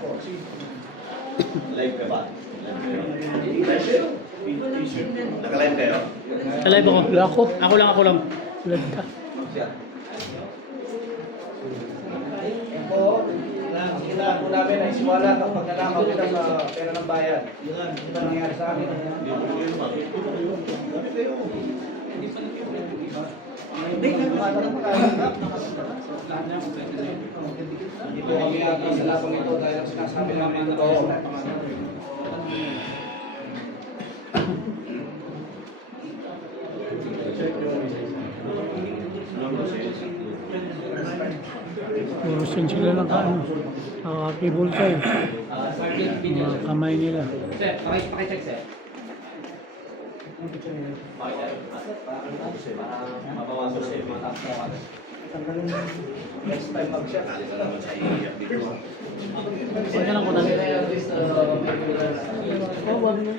Live ka ba? Live kayo? Naka-live kayo? Sa live ako. Wala ako. Ako lang. Vlog ka. Po, ang kailangan po namin ay siwala kapag nanakaw kita sa pera ng bayan. Ito ang nangyari sa akin. Hindi po kami sa lapang ito dahil ang sinasabi namin ito. Puro sila ng ano. Nakakibol kayo. Mga kamay nila. Sir, pakicheck sir. Mabawasan sa iyo. Next time mag-shot. Huwag na lang ko na. Oh, wag na.